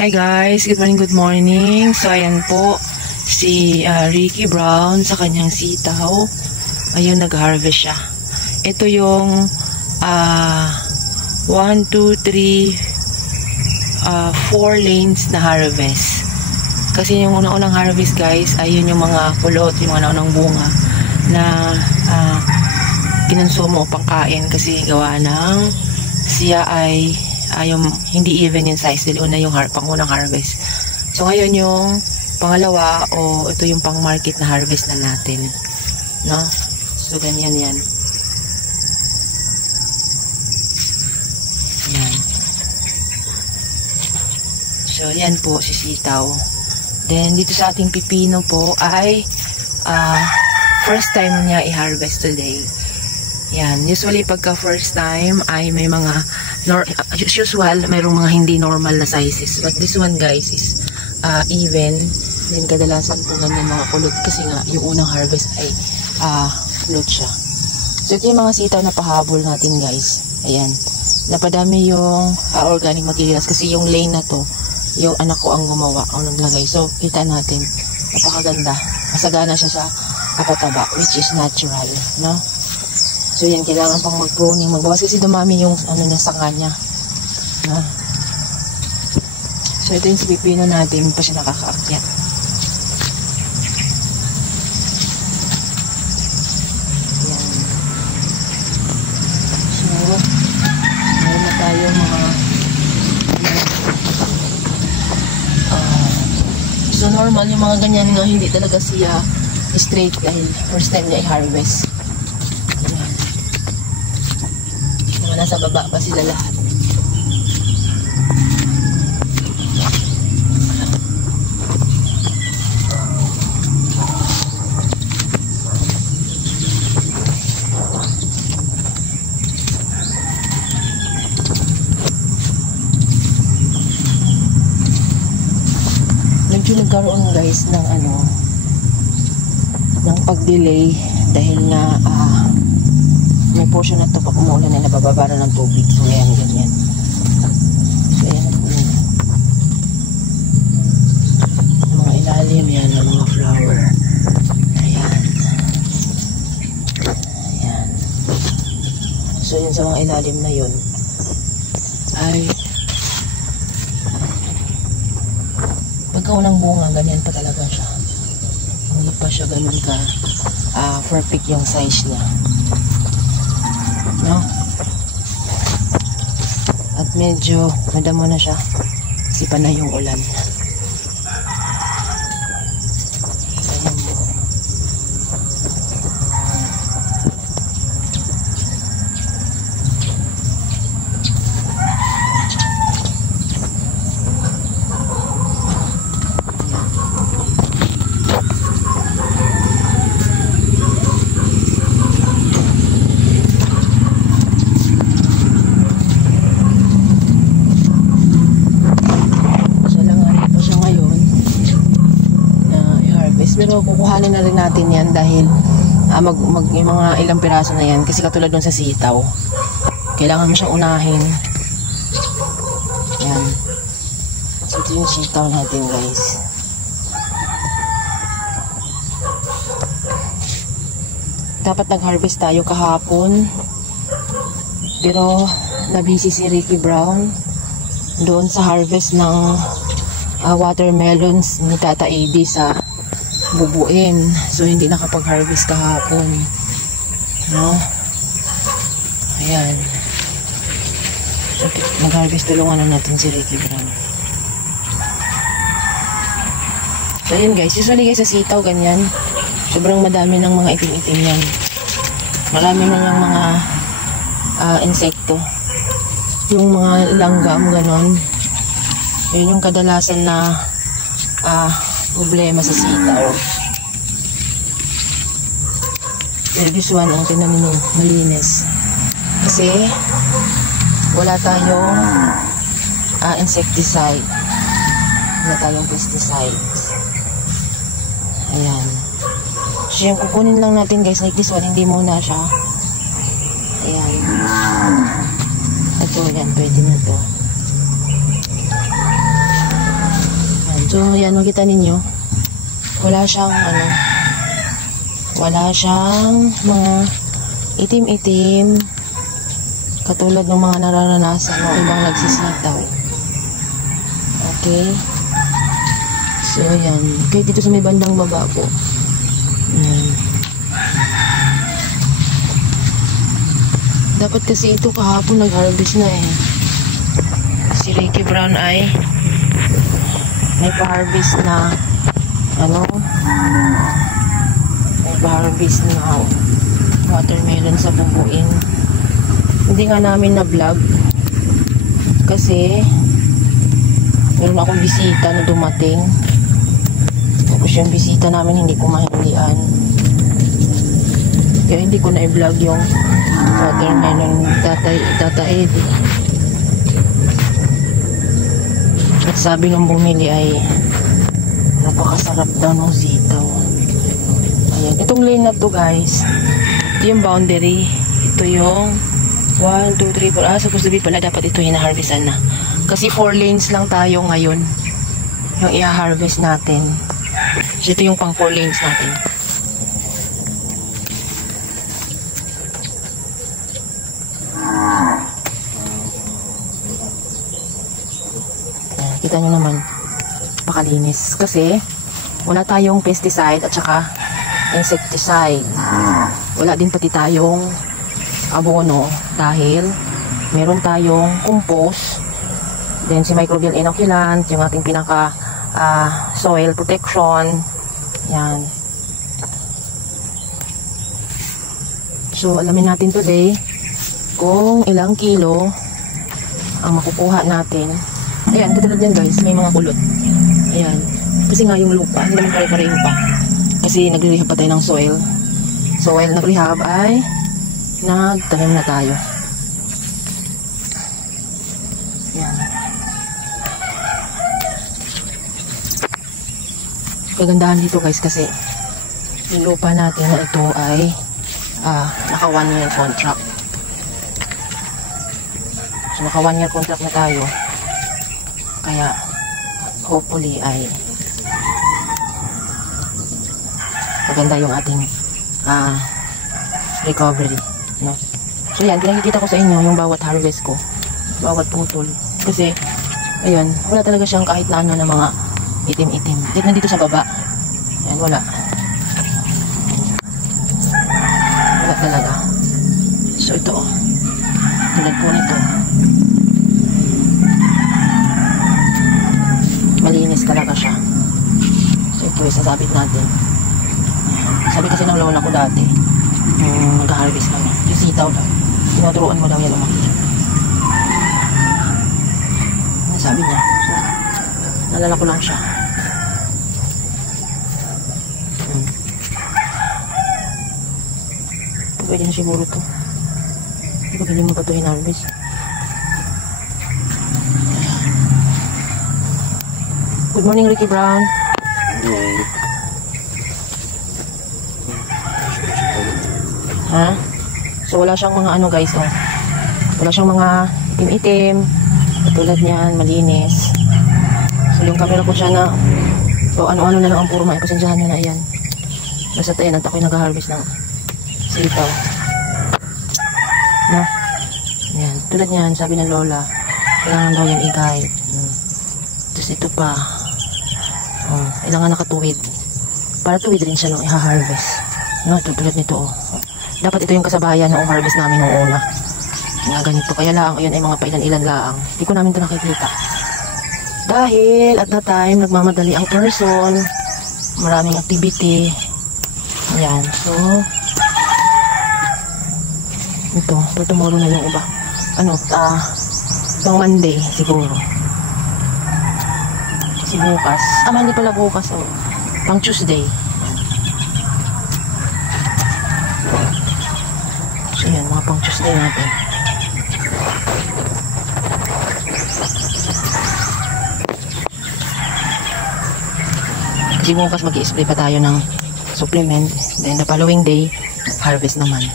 Hi guys, good morning. So ayan po si Ricky Brown sa kanyang sitaw. Ayun, nag-harvest siya. Ito yung 1, 2, 3 4 lanes na harvest. Kasi yung unang harvest guys, ayun yung mga kulot, yung mga unang bunga na kinonsumo pang kain kasi gawa ng siya ay yung hindi even in size nila. Una yung pangunang harvest. So ngayon yung pangalawa ito yung pang market na harvest na natin, no? So ganyan yan. Yan. So yan po si sitaw. Then dito sa ating pipino po ay first time niya i-harvest today. Yan, usually pagka first time ay may mga usual, mayroong mga hindi normal na sizes. But this one guys is even. Then kadalasan po ganyan mga kulot kasi nga yung unang harvest ay kulot siya. So ito yung mga sitaw na pahabol natin guys. Ayan, napadami yung organic materials kasi yung lane na to, yung anak ko ang gumawa, ang naglagay. So kita natin, napakaganda. Masagana siya sa kapataba, which is natural, no? So yan, kailangan pang mag-pruning, magbawas kasi dumami yung na sanga niya. No? So ito yung pipino natin, pa siya nakakaakyat. Yan. So, meron na tayo mga so normal yung mga ganyan nga, hindi talaga siya straight dahil first time niya i-harvest. Nasa baba pa sila lahat. Medyo nagkaroon guys ng ng pag-delay dahil nga may portion na ito pag umuulan ay nabababa na ng tubig. So ayan, ganyan. So ayan na po yun. Mga ilalim yan, ang mga flower. Ayan. Ayan. So yun sa mga ilalim na yun ay pagka unang bunga, ganyan pa talaga siya. Hindi pa siya ganun ka perfect yung size niya. No? At medyo madamo na siya kasi panay yung ulan. Pero kukuhanin na rin natin yan dahil yung mga ilang piraso na yan kasi katulad dun sa sitaw kailangan mo siyang unahin. Yan. So ito yung sitaw natin guys. Dapat nag-harvest tayo kahapon pero nabisi si Ricky Brown doon sa harvest ng watermelons ni Tata Eddie sa bubuin. So hindi nakapag-harvest kahapon, no? Ayan. So mag-harvest, tulungan na natin si Ricky Brown. So ayan guys, usually guys sa sitaw ganyan sobrang madami ng mga itim-itim yan. Marami na yung mga insekto, yung mga langgam ganon. Yun yung kadalasan na problema sa sitaw. Pero this one, ang tinan nyo, malinis. Kasi wala tayong insecticide. Wala tayong pesticides. Ayan. So yung kukunin lang natin guys, like this one, hindi muna siya. Ayan. Ito, yan, pwede na to. So, yan, makita ninyo. Wala siyang, wala siyang mga itim-itim. Katulad ng mga nararanasan ng ibang nagsisitaw. Okay. So, yan. Kahit dito sa may bandang baba po. Yan. Dapat kasi ito kahapon nag-harvest na eh. Si Ricky Brown ay may pa-harvest na may pa-harvest na watermelon sa bubuin. Hindi nga namin na-vlog kasi meron akong bisita na dumating. Tapos yung bisita namin hindi ko mahindian. Kaya hindi ko na-vlog yung watermelon Tata Eddie. At sabi ng bumili ay napakasarap daw ng sitaw. Ayan. Itong lane na to guys, ito yung boundary. Ito yung 1, 2, 3, 4. Supposed to be pala dapat ito hina-harvestan na. Kasi 4 lanes lang tayo ngayon yung i-harvest natin. So ito yung pang 4 lanes natin. Kita nyo naman, pakalinis. Kasi, wala tayong pesticide at saka insecticide. Wala din pati tayong abono dahil meron tayong compost. Then, si microbial inoculant, yung ating pinaka soil protection. Yan. So, alamin natin today kung ilang kilo ang makukuha natin. Ayan, katulad yan guys, may mga kulot. Ayan. Kasi nga yung lupa, hindi naman pare-pareho pa. Kasi nagre-rehab pa tayo ng soil. So while nag-rehab ay nagtanim na tayo. Ayan. Kagandahan dito guys kasi yung lupa natin na ito ay naka 1 year contract. So naka 1 year contract na tayo. Kaya, hopefully ay maganda yung ating recovery. No? So yan, pinakikita ko sa inyo yung bawat harvest ko. Bawat putol. Kasi, ayun, wala talaga siyang kahit na ano na mga itim-itim. Dito dito sa baba. Yan, wala. Wala talaga. So ito, tulad po nito. Malinis talaga siya. So ito isasabit natin. Sabi kasi ng lola ko dati mag-harvest kami. Yung sitaw daw. Tinuturuan mo daw yan umakit. Sabi niya. So, nalala ko lang siya. Pwede na siguro to. Pag hindi mo pa ito hinarvest. Good morning, Ricky Brown. Ha? So, wala siyang mga ano guys, oh. Wala siyang mga itim-itim. Katulad niyan, malinis. So, yung camera ko siya na ano-ano na lang ang puro mga. Pasensyahan nyo na, ayan. Basta tayo, ako'y nag-harvest ng sitaw. Na? Ayan. Tulad niyan, sabi ng lola, kailangan daw yan i-guide. Tapos ito pa. Kailangan nakatuwid. Para tuwid rin siya nung i-harvest. No, tulad nito, oh. Dapat ito yung kasabayan ng harvest namin noong una. Nga ganito. Kaya lang, ayun ay mga pailan-ilan lang. Hindi ko namin ito nakikita. Dahil, at that time, nagmamadali ang person. Maraming activity. Ayan. So, ito tomorrow na yung iba. Pang Monday, siguro. Kasi bukas. Hindi pala bukas, oh. Pang Tuesday. So, yan, mga pang Tuesday natin. Kasi bukas mag-i-spray pa tayo ng supplement. Then, the following day, harvest naman.